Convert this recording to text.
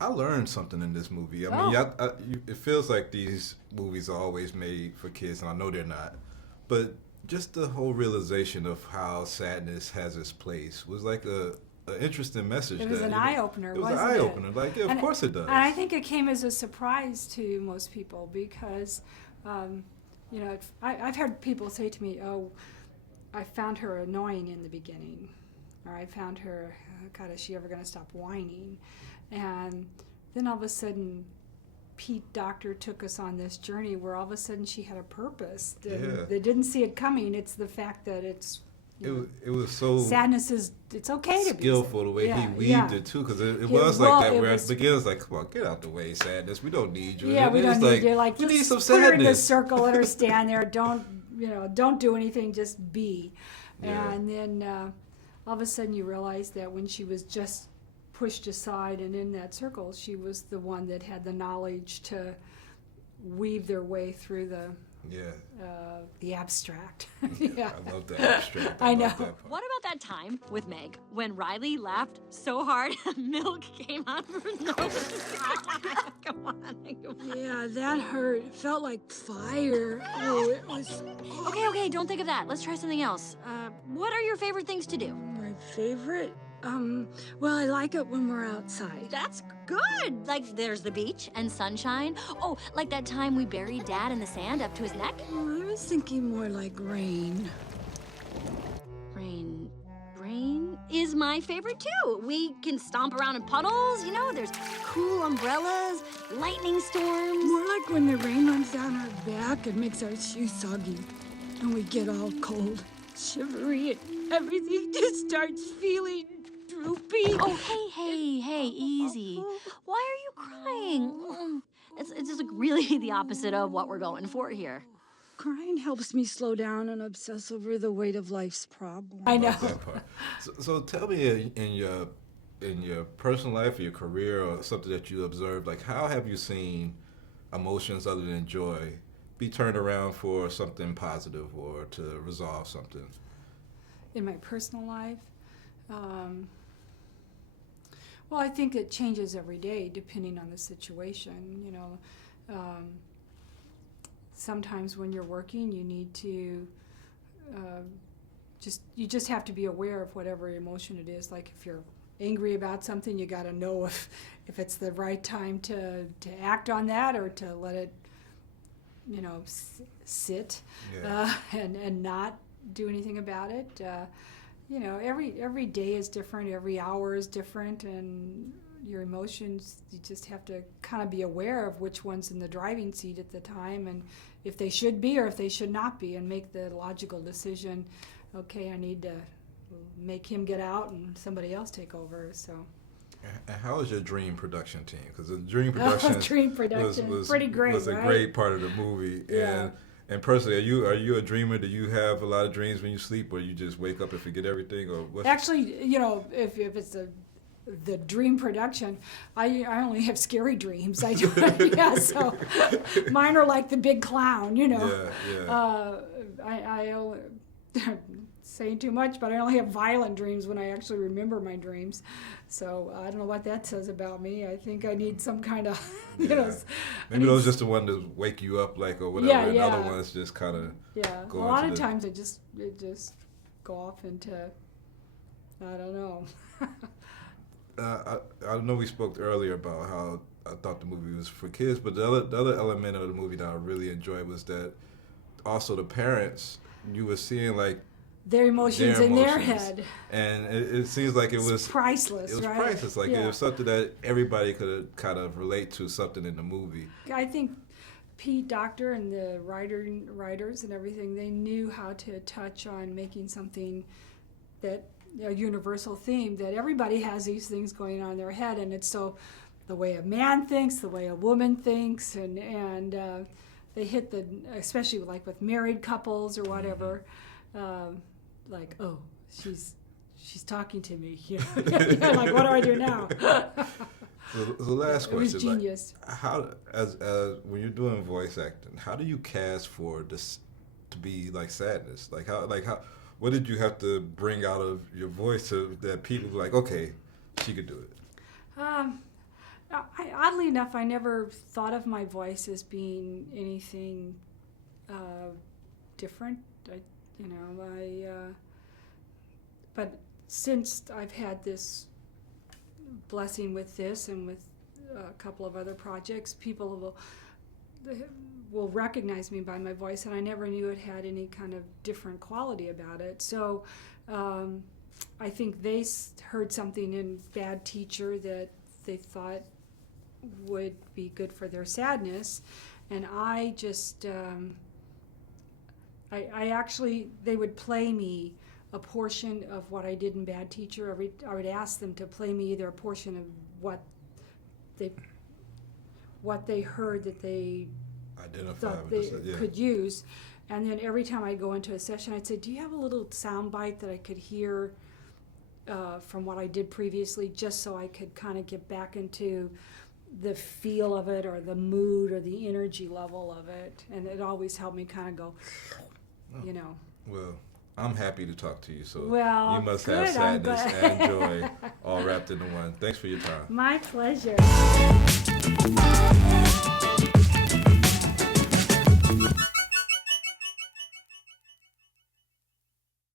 I learned something in this movie. I mean, Oh, it feels like these movies are always made for kids, and I know they're not. But just the whole realization of how sadness has its place was like a interesting message it was that an eye opener, it was an wasn't eye it? opener. Like, yeah, of And course it and I does. think it came as a surprise to most people because, um, I've had people say to me, "Oh, I found her annoying in the beginning," or "I found her, God, is she ever going to stop whining?" And then all of a sudden, Pete Doctor took us on this journey where all of a sudden she had a purpose. And Yeah, they didn't see it coming. It's the fact that it's, it was so sadness is, it's okay to be sad. skillful the way he Yeah, weaved yeah. it too, because it It, was like well, that it where at the was, beginning it's like, come on, get out the way, sadness. We don't need you. yeah, And we then don't it's need like you. Like, we need some just put her in the sadness. circle, let her stand there. Don't do anything, just be. Yeah, And then all of a sudden you realize that when she was just pushed aside and in that circle, she was the one that had the knowledge to weave their way through yeah. the abstract. Yeah, I love that abstract. I I love know. that part. What about that time with Meg when Riley laughed so hard milk came out of her nose? Come on. Yeah, that hurt. It felt like fire. Oh, it was Okay, don't think of that. Let's try something else. What are your favorite things to do? my favorite. Well, I like it when we're outside. That's good. Like there's the beach and sunshine. Oh, like that time we buried Dad in the sand up to his neck? Oh, I was thinking more like rain. Rain is my favorite too. We can stomp around in puddles, there's cool umbrellas, lightning storms. More like when the rain runs down our back and makes our shoes soggy. And we get all cold, shivery, and everything just starts feeling droopy. Oh, hey, easy. Why are you crying? It's just like really the opposite of what we're going for here. Crying helps me slow down and obsess over the weight of life's problems. I know. Love that part. So tell me in your personal life or your career or something that you observed, like how have you seen emotions other than joy be turned around for something positive or to resolve something? In my personal life, um, well, I think it changes every day depending on the situation. Sometimes when you're working, you need to uh, you just have to be aware of whatever emotion it is. Like if you're angry about something, you got to know if it's the right time to act on that or to let it sit Yeah. and not do anything about it. Every day is different, every hour is different, and your emotions, you just have to kind of be aware of which one's in the driving seat at the time and if they should be or if they should not be, and make the logical decision. Okay, I need to make him get out and somebody else take over. So And how is your dream production team? Because the dream production dream production, pretty great, was a right? great part of the movie. Yeah. And personally, are you a dreamer? Do you have a lot of dreams when you sleep, or you just wake up and forget everything, or what? Actually, if it's the dream production, I only have scary dreams. I do, yeah. So mine are like the big clown, Yeah, yeah. I saying too much, but I only have violent dreams when I actually remember my dreams. So I don't know what that says about me. I think I need some kind of, Yeah. I Maybe need those just the one to wake you up, like, or whatever. Yeah, And other yeah. ones just kind of yeah. A go lot into of the. times it just go off into, I don't know. I know we spoke earlier about how I thought the movie was for kids, but the other element of the movie that I really enjoyed was that also the parents, you were seeing like Their emotions their in their emotions, head. and it seems like It's priceless, it was right? priceless. Like it Yeah. was something that everybody could kind of relate to something in the movie. I think Pete Docter and the writers and everything, they knew how to touch on making something that a universal theme, that everybody has these things going on in their head, and it's so the way a man thinks, the way a woman thinks, and they hit especially like with married couples or whatever, like, oh, she's talking to me, yeah, like, what do I do now? So the last It was question, like, genius. how as when you're doing voice acting, how do you cast for this to be like sadness? Like how what did you have to bring out of your voice so that people were like, okay, she could do it? Um, Oddly enough, I never thought of my voice as being anything different. But since I've had this blessing with this and with a couple of other projects, people will recognize me by my voice, and I never knew it had any kind of different quality about it. So I think they heard something in Bad Teacher that they thought would be good for their sadness, and I just I actually, they would play me a portion of what I did in Bad Teacher. I would ask them to play me either a portion of what they heard that they thought they could use, and then every time I'd go into a session, I'd say, do you have a little sound bite that I could hear from what I did previously, just so I could kind of get back into the feel of it or the mood or the energy level of it. And it always helped me kind of go, Well, I'm happy to talk to you, so well, you must good, have sadness and joy all wrapped into one. Thanks for your time. My pleasure.